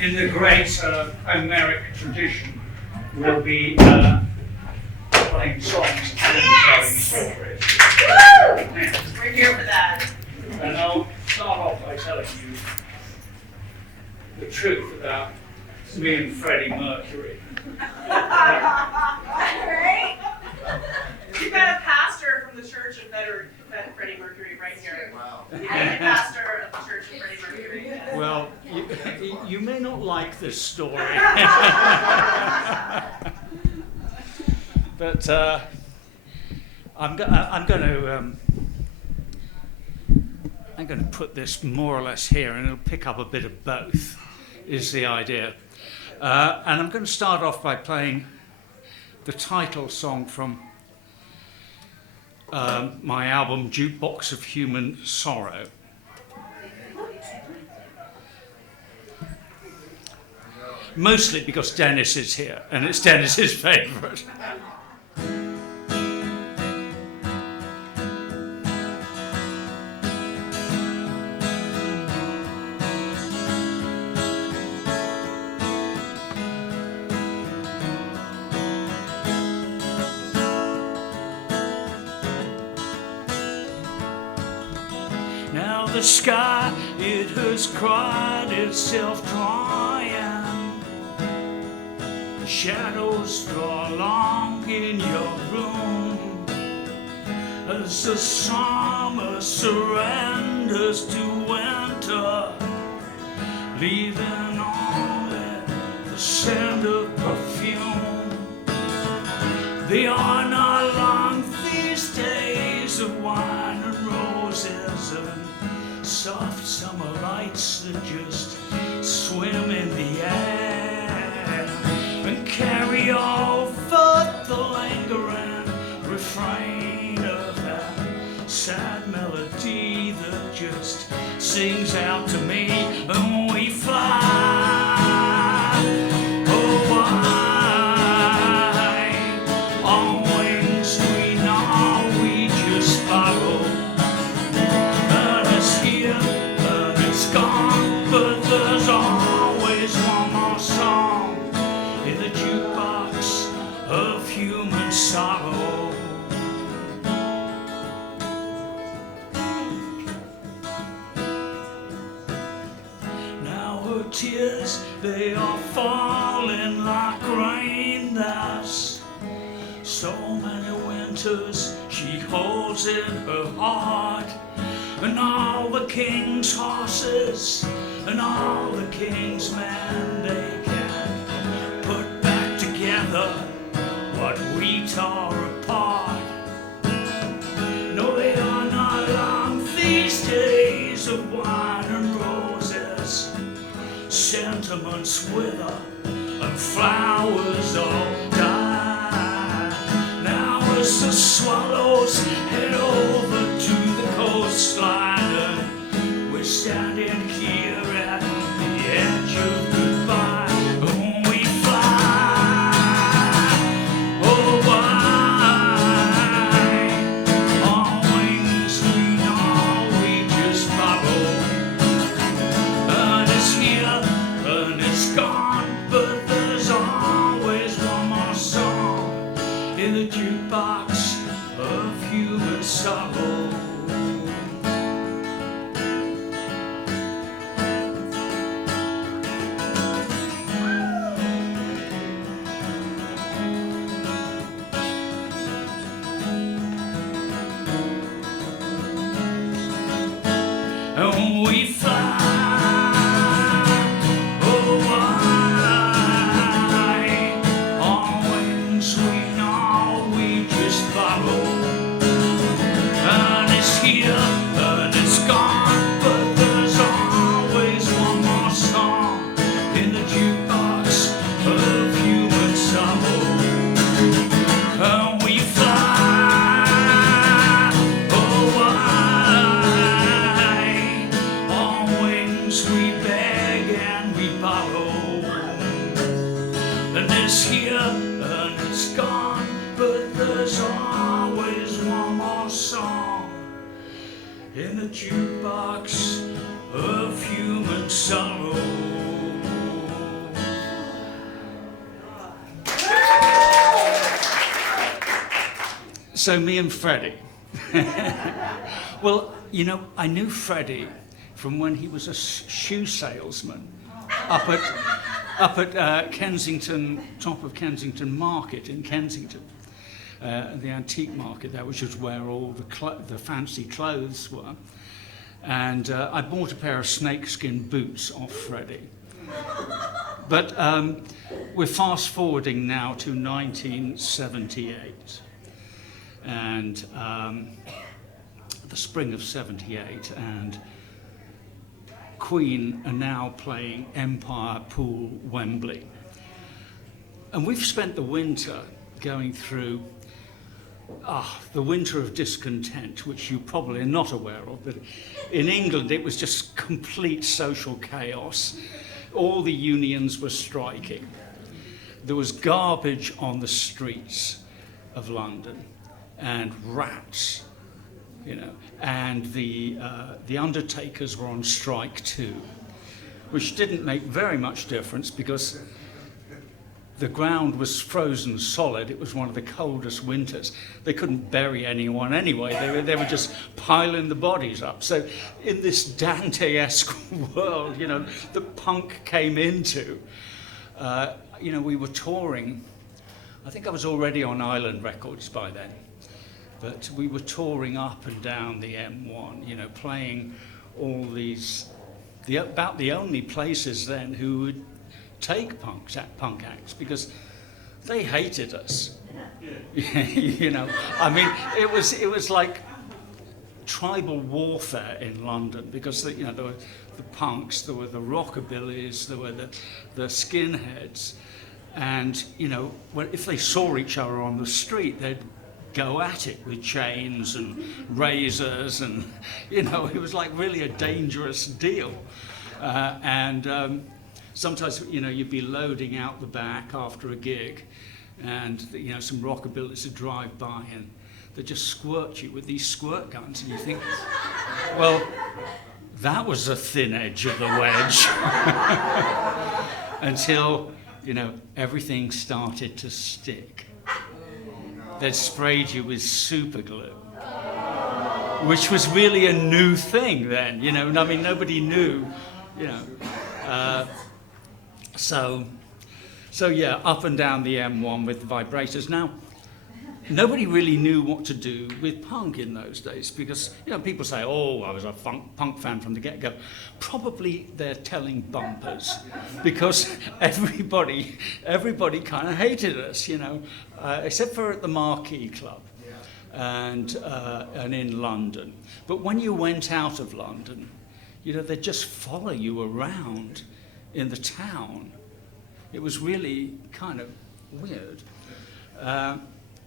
in the great Homeric tradition, will be playing songs and telling stories. Woo! We're here for that. And I'll start off by telling you the truth about me and Freddie Mercury. Right? You've got a pastor from the Church of Freddie Mercury right here. Wow. And a pastor of the Church of Freddie Mercury. Yes. Well, you may not like this story, but I'm going to put this more or less here, and it'll pick up a bit of both, is the idea. And I'm going to start off by playing the title song from my album Jukebox of Human Sorrow. Mostly because Dennis is here, and it's Dennis's favourite. Now the sky, it has cried itself drying. The shadows draw long in your room as the summer surrenders to winter, leaving only the scent of perfume. They are not long, these days of wine and roses and soft summer lights that just swim in the air and carry over the lingering refrain of that sad melody that just sings out to me, and we fly. Oh, why? On wings we know we just follow. But there's always one more song in the jukebox of human sorrow. Now her tears, they are falling like rain. There's so many winters she holds in her heart. And all the king's horses and all the king's men, they can put back together what we tore apart. No, they are not long, these days of wine and roses. Sentiments wither and flowers all die. Now as the swallows head over to the coastline, and we're standing here at the edge of goodbye. Oh, we fly. Oh, why? On wings we know we just follow. And it's here and it's gone, but there's always one more song in the jukebox of human sorrow. And we fly. Oh, why? On wings we know we just follow. And it's here and it's gone, but there's always one more song in the jukebox of human sorrow. And we fly. Oh, why? On wings we beg and we borrow. And it's here and it's gone, but there's always one more song in the jukebox of human sorrow. So me and Freddie. Well, you know, I knew Freddie from when he was a shoe salesman up at Kensington, top of Kensington Market in Kensington, the antique market there, which was where all the fancy clothes were. And I bought a pair of snakeskin boots off Freddie. But we're fast forwarding now to 1978. And the spring of 78, and Queen are now playing Empire Pool Wembley. And we've spent the winter going through the winter of discontent, which you probably are not aware of, but in England it was just complete social chaos. All the unions were striking. There was garbage on the streets of London, and rats, you know, and the undertakers were on strike too, which didn't make very much difference because the ground was frozen solid. It was one of the coldest winters. They couldn't bury anyone anyway. They were just piling the bodies up. So in this Dante-esque world, you know, that punk came into, you know, we were touring. I think I was already on Island Records by then. But we were touring up and down the M1, you know, playing all these, about the only places then who would take punk acts, because they hated us. You know, I mean, it was like tribal warfare in London, because you know, there were the punks, there were the rockabillys, there were the skinheads, and you know, if they saw each other on the street, they'd go at it with chains and razors, and you know, it was like really a dangerous deal. Sometimes, you know, you'd be loading out the back after a gig, and you know, some rockabillys would drive by and they'd just squirt you with these squirt guns, and you think, well, that was the thin edge of the wedge. Until, you know, everything started to stick. They'd sprayed you with super glue, which was really a new thing then, you know. I mean, nobody knew, you know. So yeah, up and down the M1 with the vibrators. Now, nobody really knew what to do with punk in those days, because, you know, people say, oh, I was a punk fan from the get-go. Probably they're telling bumpers, because everybody kind of hated us, you know, except for at the Marquee Club and in London. But when you went out of London, you know, they'd just follow you around in the town. It was really kind of weird.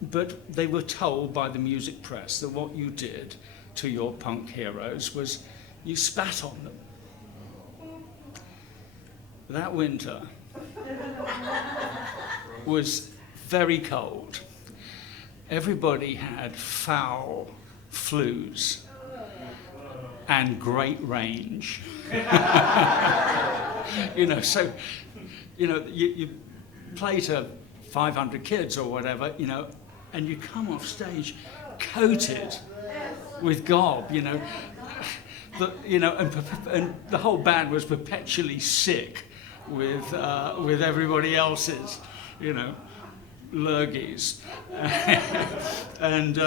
But they were told by the music press that what you did to your punk heroes was you spat on them. That winter was very cold. Everybody had foul flus and great range. You know, so, you know, you play to 500 kids or whatever, you know, and you come off stage coated with gob, you know, and the whole band was perpetually sick with everybody else's, you know, lurgies. And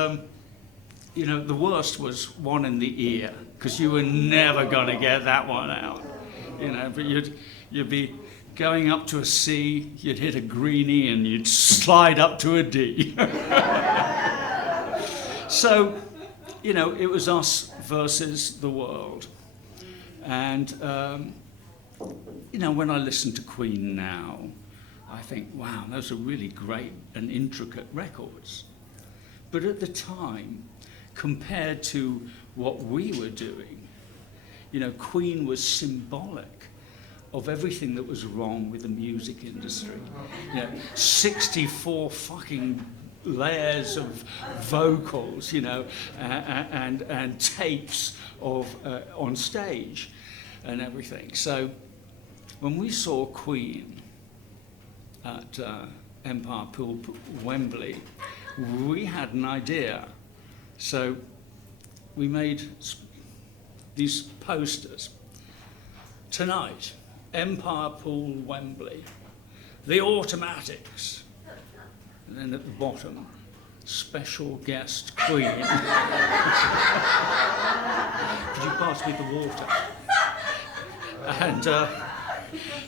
you know, the worst was one in the ear, because you were never going to get that one out, you know. But you'd be going up to a C, you'd hit a greenie, and you'd slide up to a D. So, you know, it was us versus the world. And, you know, when I listen to Queen now, I think, wow, those are really great and intricate records. But at the time, compared to what we were doing, you know, Queen was symbolic of everything that was wrong with the music industry. You know, 64 fucking layers of vocals, you know, and tapes of on stage and everything. So when we saw Queen at Empire Pool Wembley, we had an idea. So we made these posters. Tonight, Empire Pool, Wembley, the automatics. And then at the bottom, special guest Queen. Could you pass me the water? And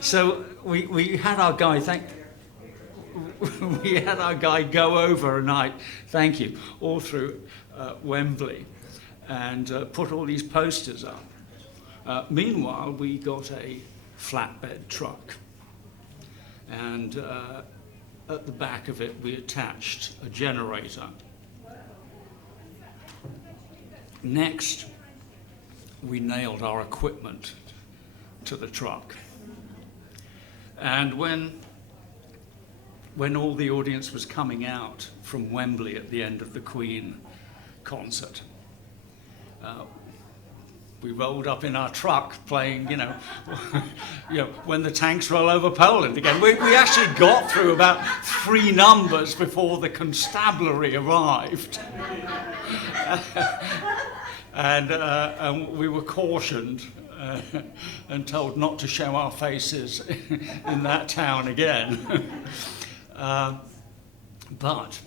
so we had our guy, we had our guy go over a night, thank you, all through Wembley, and put all these posters up. Meanwhile, we got a flatbed truck, and at the back of it we attached a generator. Next, we nailed our equipment to the truck. And when all the audience was coming out from Wembley at the end of the Queen concert, we rolled up in our truck playing, When the Tanks Roll Over Poland again. We actually got through about 3 numbers before the constabulary arrived. And we were cautioned and told not to show our faces in that town again. But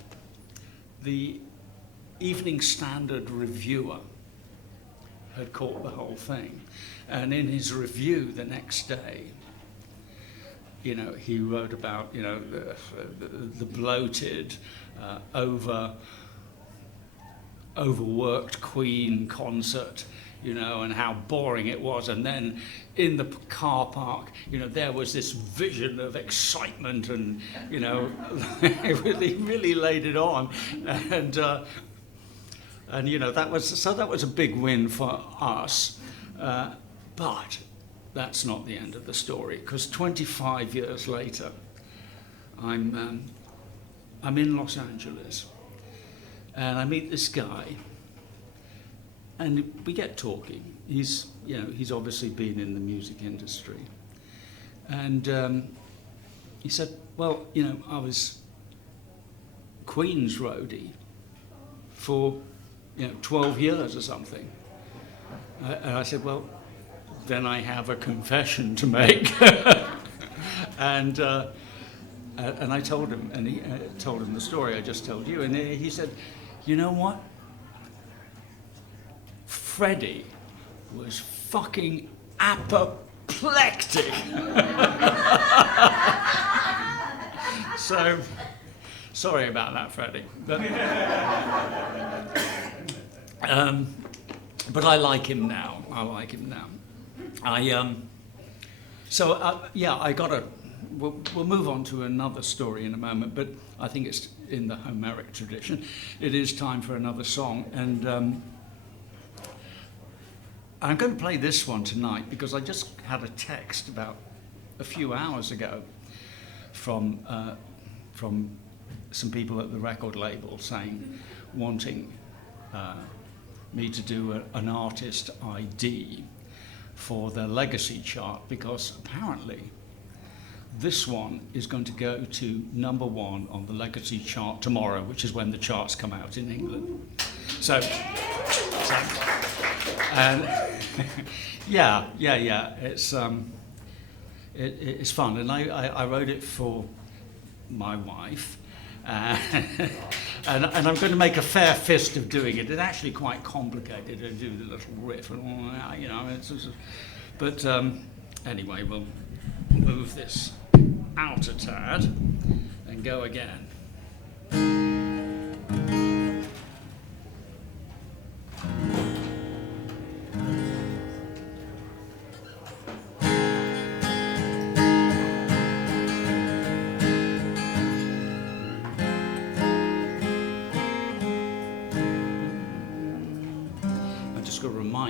the Evening Standard reviewer had caught the whole thing, and in his review the next day, he wrote about the bloated, overworked Queen concert, and how boring it was. And then in the car park, there was this vision of excitement, and it really laid it on, and that was a big win for us. But that's not the end of the story, because 25 years later, I'm in Los Angeles, and I meet this guy, and we get talking. He's obviously been in the music industry, and he said, "Well, I was Queen's roadie for 12 years or something." And I said, "Well, then I have a confession to make." And I told him, and he told him the story I just told you, and he said, "You know what? Freddie was fucking apoplectic." So, sorry about that, Freddie. But I like him now. We'll move on to another story in a moment, but I think it's in the Homeric tradition. It is time for another song, and I'm going to play this one tonight because I just had a text about a few hours ago from some people at the record label wanting me to do an artist ID for the legacy chart, because apparently this one is going to go to #1 on the legacy chart tomorrow, which is when the charts come out in England. So and yeah, it's fun, and I wrote it for my wife, and I'm going to make a fair fist of doing it. It's actually quite complicated to do the little riff and all that, but anyway, we'll move this out a tad and go again.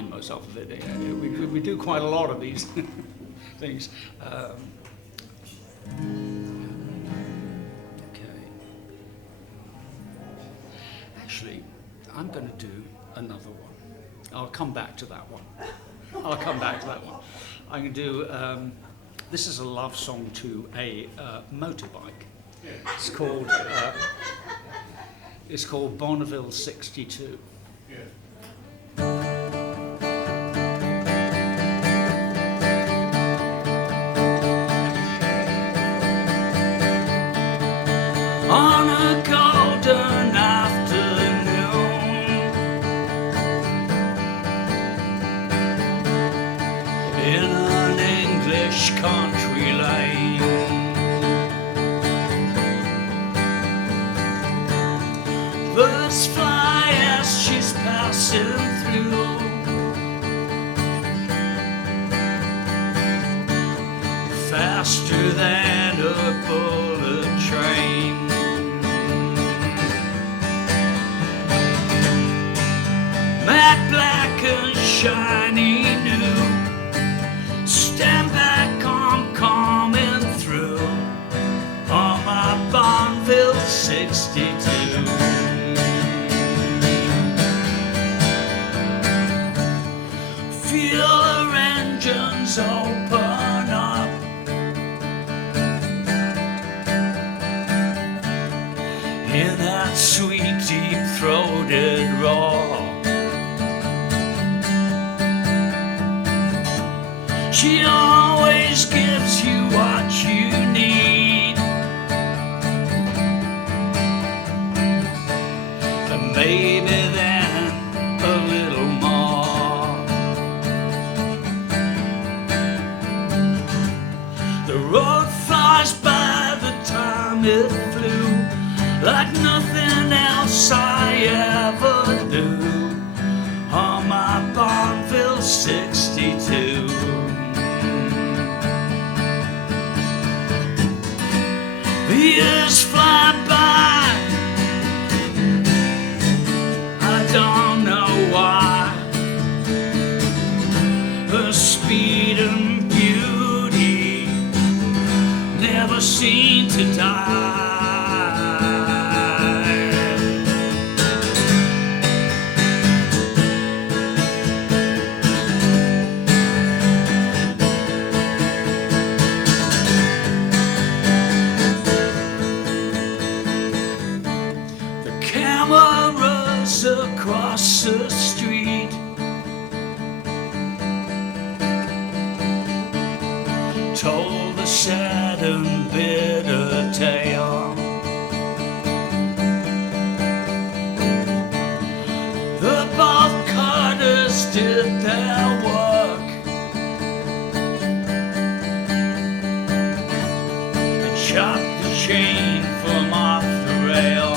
Myself of it. We do quite a lot of these things. Okay. Actually, I'm going to do another one. I'll come back to that one. I'm going to do. This is a love song to a motorbike. It's called. It's called Bonneville 62. On a golden afternoon, in an English country lane, birds fly as she's passing through, faster than a bullet train. Matte black and shiny new, stand back, I'm coming through on my Bonneville 62. Feel her engines open up, in that sweet deep-throated roar. She always gives you what you need, and maybe then a little more. The road flies by the time it flew, like nothing else I ever knew, on my Bonneville 62. The years fly by, I don't know why. Her speed and beauty never seem to die. Across the street, told a sad and bitter tale. The bolt cutters did their work and chopped the chain from off the rail.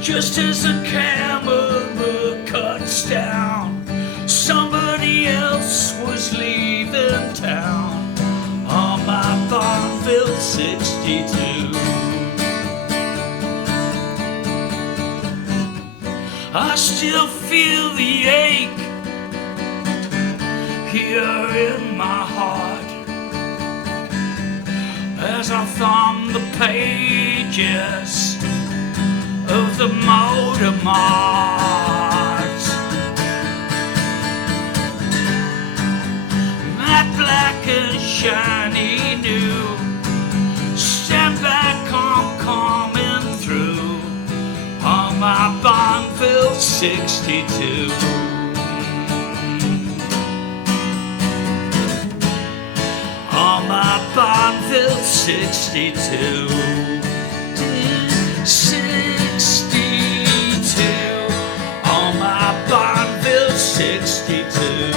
Just as the camera cuts down, somebody else was leaving town on my Bonneville 62. I still feel the ache here in my heart as I thumb the pages of the motor mart. Matte black and shiny new, stand back, I'm coming through on my Bonneville 62. On my Bonneville 62. 62 on my Bonneville 62.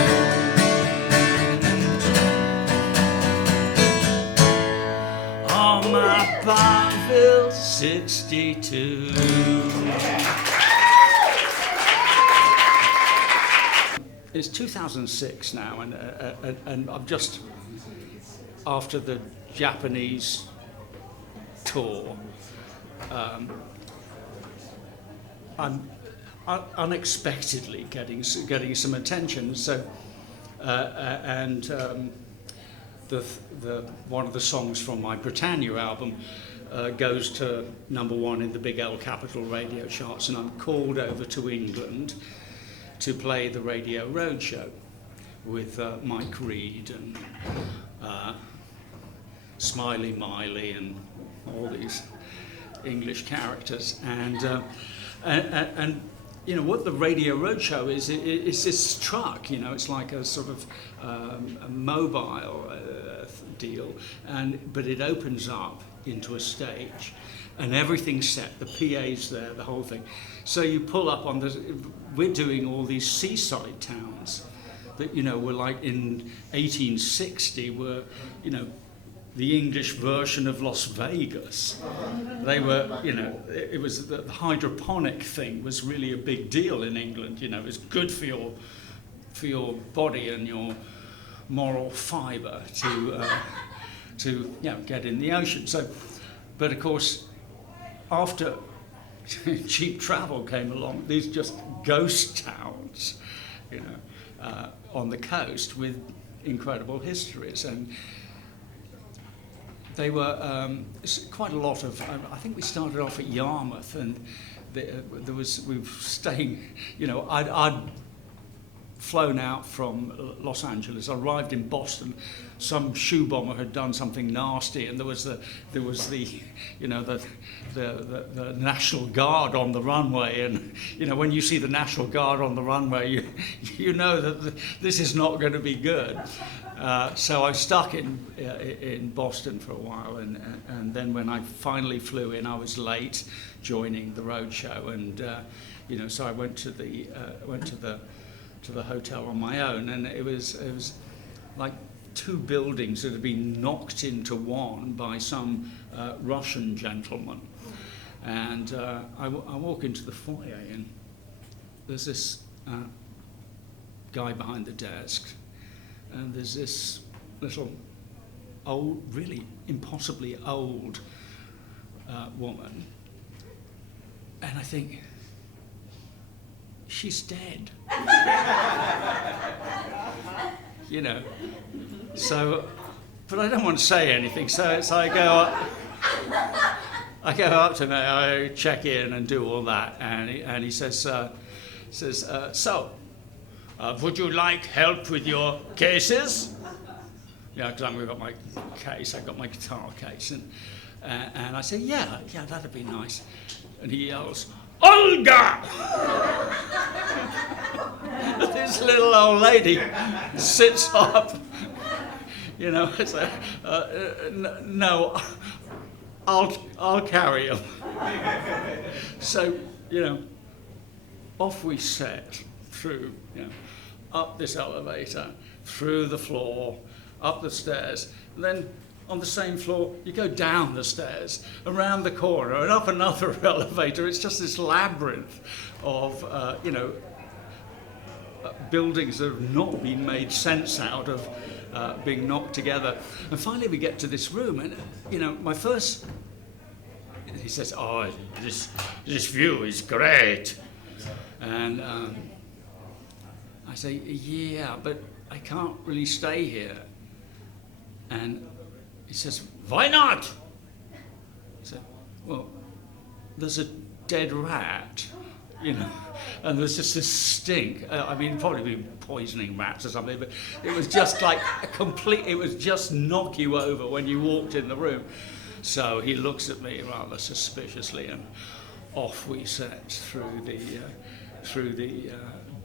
On my Bonneville 62. It's 2006 now, and I've just, after the Japanese tour, I'm unexpectedly getting some attention. So, the one of the songs from my Britannia album goes to #1 in the Big L Capital radio charts, and I'm called over to England to play the Radio Roadshow with Mike Reed and Smiley Miley and all these English characters, and you know what the Radio Roadshow is? It's this truck. You know, it's like a sort of a mobile deal, but it opens up into a stage, and everything's set. The PA's there, the whole thing. So you pull up on the. We're doing all these seaside towns that, you know, were like in 1860 were, you know, the English version of Las Vegas. They were, you know, it was the hydroponic thing was really a big deal in England. You know, it was good for your body and your moral fibre to you know, get in the ocean. So, but of course, after cheap travel came along, these just ghost towns, you know, on the coast with incredible histories. And they were quite a lot of. I think we started off at Yarmouth, and we were staying. You know, I'd flown out from Los Angeles, arrived in Boston. Some shoe bomber had done something nasty, and there was the you know, the National Guard on the runway. And you know, when you see the National Guard on the runway, you know that this is not going to be good. So I stuck in Boston for a while, and then when I finally flew in, I was late joining the roadshow, and you know, so I went to the hotel on my own, and it was like two buildings that had been knocked into one by some Russian gentleman. And I walk into the foyer, and there's this guy behind the desk, and there's this little old, really impossibly old woman, and I think, she's dead. You know, so, but I don't want to say anything, so I go up to him, I check in and do all that, and he says, so, would you like help with your cases? Yeah, because I've got my case, I've got my guitar case, and I say, yeah, that'd be nice. And he yells, Olga! This little old lady sits up, you know, it's like, no, I'll carry him. So, you know, off we set through, you know, up this elevator, through the floor, up the stairs, and then on the same floor, you go down the stairs, around the corner, and up another elevator. It's just this labyrinth of, you know, buildings that have not been made sense out of, being knocked together. And finally we get to this room, and, you know, my first, he says, oh, this view is great. And I say, yeah, but I can't really stay here. And he says, why not? I said, well, there's a dead rat, you know, and there's just this stink. I mean, probably been poisoning rats or something, but it was just like it was just knock you over when you walked in the room. So he looks at me rather suspiciously, and off we set through the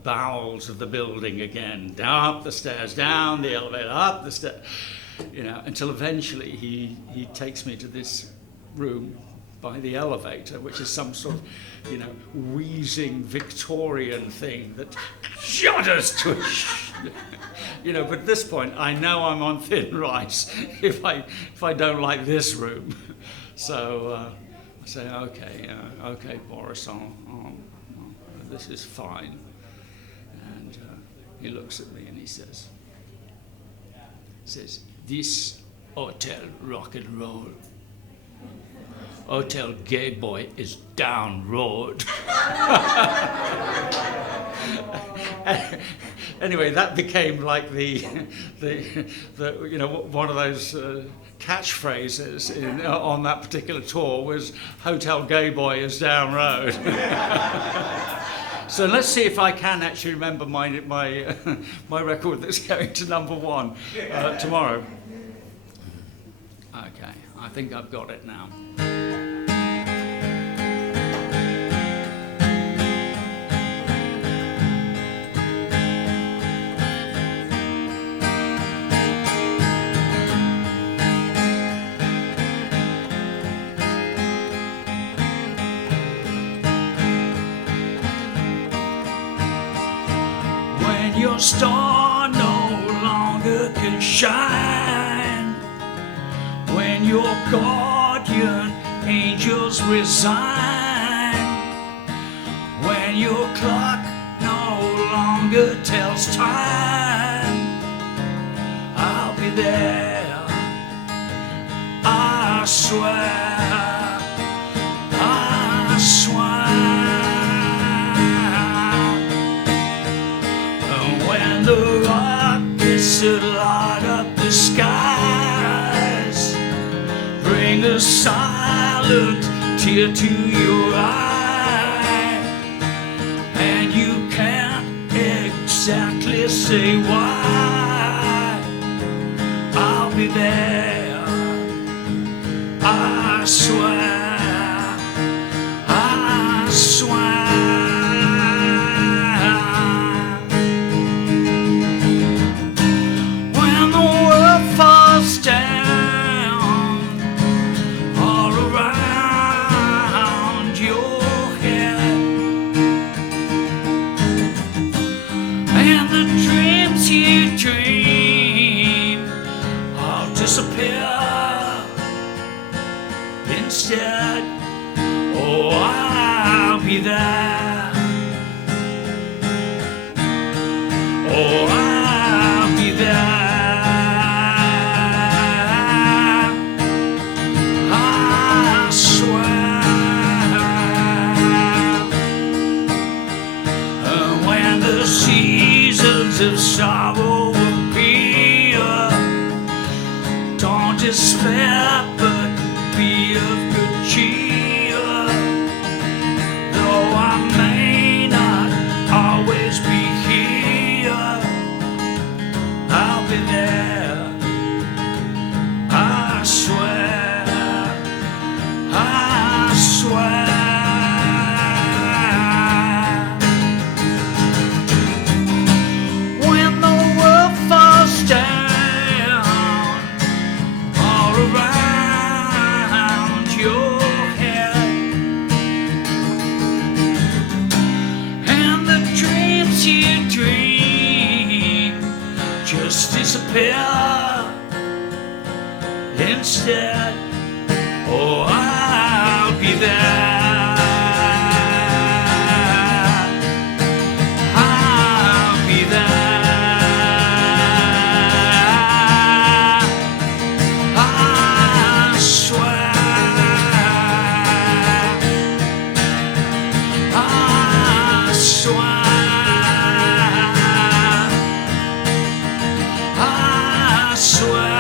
bowels of the building again, down up the stairs, down the elevator, up the stairs. You know, until eventually he takes me to this room by the elevator, which is some sort of, you know, wheezing Victorian thing that shudders to a you know, but at this point I know I'm on thin ice if I don't like this room. So I say, okay, Boris, this is fine. And he looks at me and he says, this hotel rock and roll. Hotel Gay Boy is down road. Anyway, that became like the you know, one of those catchphrases on that particular tour was Hotel Gay Boy is down road. So let's see if I can actually remember my record that's going to #1 tomorrow. Okay, I think I've got it now. When your star no longer can shine, when your guardian angels resign, when your clock no longer tells time, I'll be there, I swear, I swear. And when the rockets that light up the skies bring a silent tear to your eye, and you can't exactly say why, I'll be there, I swear, I swear. When the world falls down all around your head, and the dreams you dream all disappear instead, oh, I'll be there, oh, I'll be there, I swear. And when the seasons of sorrow appear, don't despair, but be of good cheer. Though I may not always be here, I'll be there, I swear, I swear. When the world falls down all around your head, and the dreams you dream just disappear instead, oh, I'll be there, I'll be there, I swear, I swear, I swear.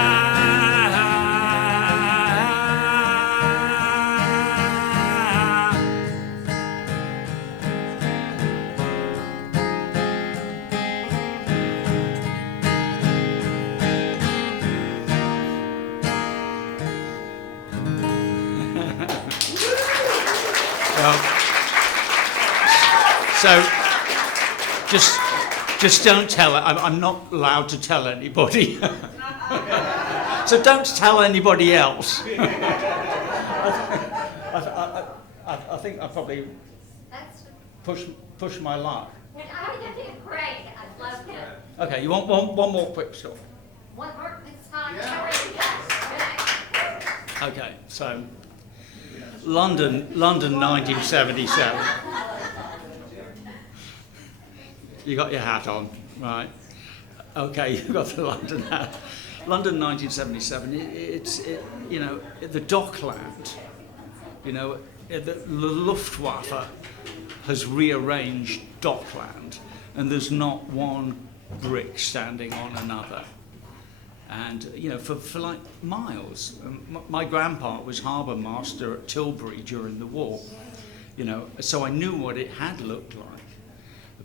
Well, so just don't tell it. I'm not allowed to tell anybody. So don't tell anybody else. I think I probably push my luck. You did great. I loved it. Okay, you want one more quick story? One more quick song. Okay, so London 1977. You got your hat on, right? Okay, you got the London hat. London 1977. It's you know, the Dockland. You know, the Luftwaffe has rearranged Dockland, and there's not one brick standing on another. And you know, for like miles. My grandpa was harbour master at Tilbury during the war. You know, so I knew what it had looked like.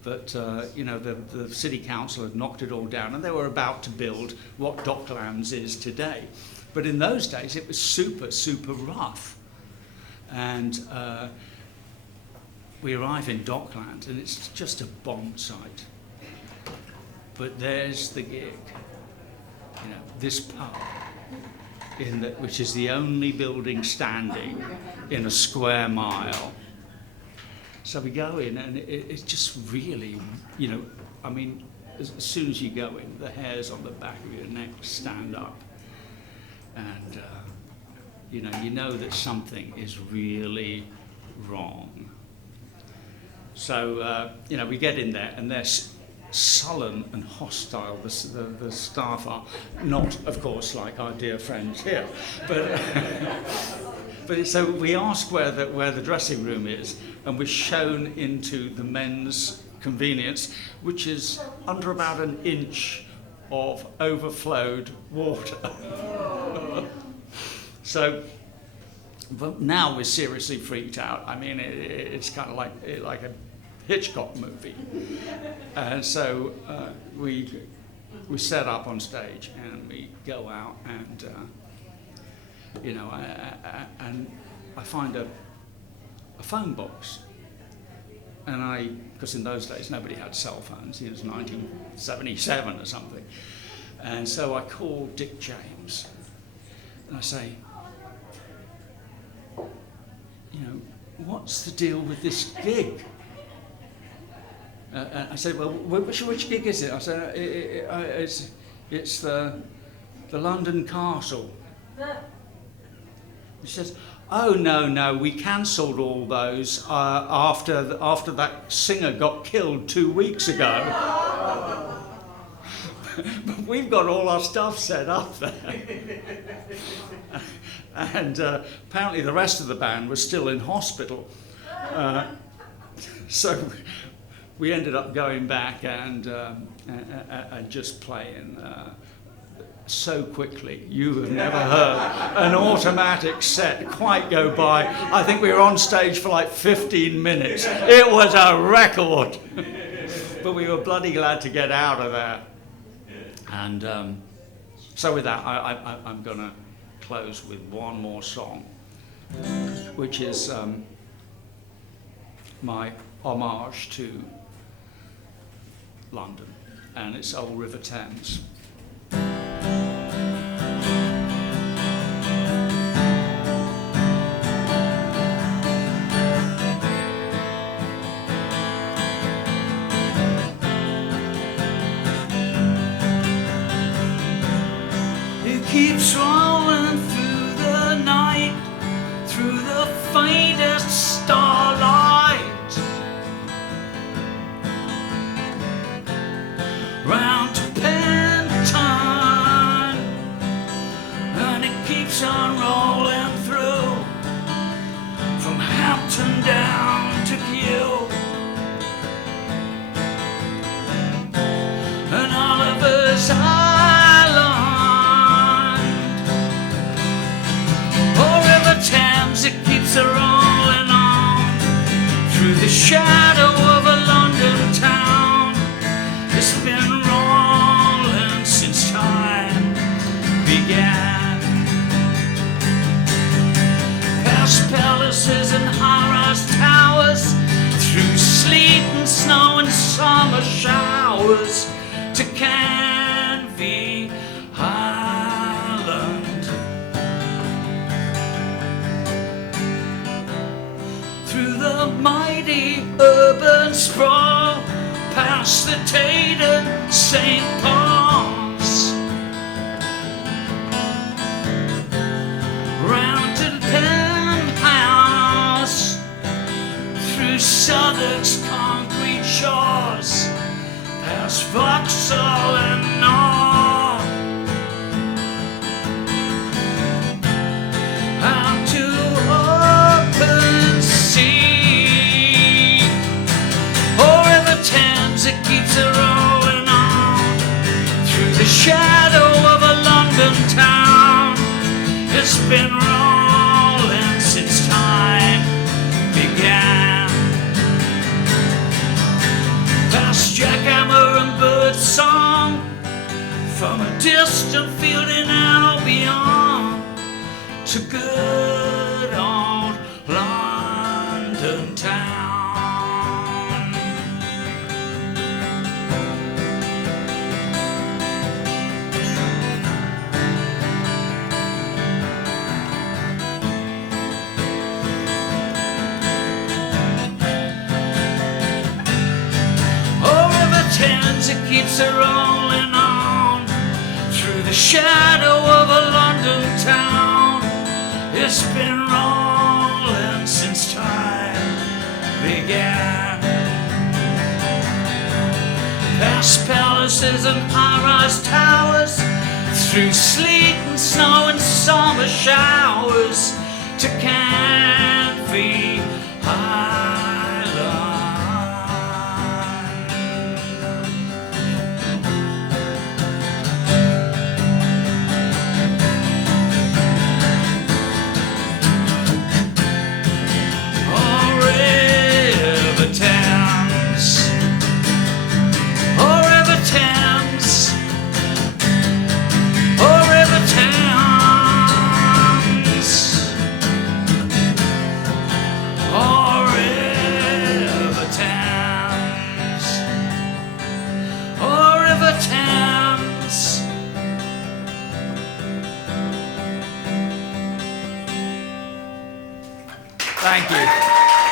But you know, the city council had knocked it all down, and they were about to build what Docklands is today. But in those days, it was super, super rough. And we arrive in Dockland, and it's just a bomb site. But there's the gig. You know, this pub, which is the only building standing in a square mile. So we go in, and it's just really, you know, I mean, as soon as you go in, the hairs on the back of your neck stand up. And, you know that something is really wrong. So, you know, we get in there, and they're sullen and hostile. The staff are not, of course, like our dear friends here. But so we ask where the dressing room is, and we're shown into the men's convenience, which is under about an inch of overflowed water. So, but now we're seriously freaked out. I mean, it's kind of like a Hitchcock movie. And so we set up on stage, and we go out, and you know, and I find a phone box, and because in those days nobody had cell phones. It was 1977 or something, and so I call Dick James, and I say, you know, what's the deal with this gig? I said, well, which gig is it? I said, it's the London Castle. He says, oh, no, we cancelled all those after that singer got killed 2 weeks ago. But we've got all our stuff set up there. And apparently the rest of the band was still in hospital. So we ended up going back and just playing so quickly. You have never heard an automatic set quite go by. I think we were on stage for like 15 minutes. It was a record. But we were bloody glad to get out of there. And so with that, I'm going to close with one more song, which is my homage to London, and it's Old River Thames. It keeps rolling through the night, through the faintest starlight, round to Penton, and it keeps on rolling through, from Hampton down to Kew, and Oliver's Thames, it keeps a rolling on through the shadow of a London town. It's been rolling since time began. Past palaces and high-rise towers, through sleet and snow and summer showers, to Canvey Island. Through the mighty urban sprawl, past the Tate and St. Paul's, round to the Penthouse, through Southwark's concrete shores, past Vauxhall and North, out to open sea. Oh, River Thames, it keeps a rolling on through the shadow of a London town. It's been rolling since time began. Past jackhammer and bird song, from a distant field in Albion, to good old London town. Oh, River Thames, it keeps a rolling on through the shadow of a London town. It's been rolling since time began. Past palaces and high-rise towers, through sleet and snow and summer showers, to Canvey Island. Oh, River Thames, oh, River Thames, oh, River Thames, oh, River Thames, oh, River Thames. Thank you.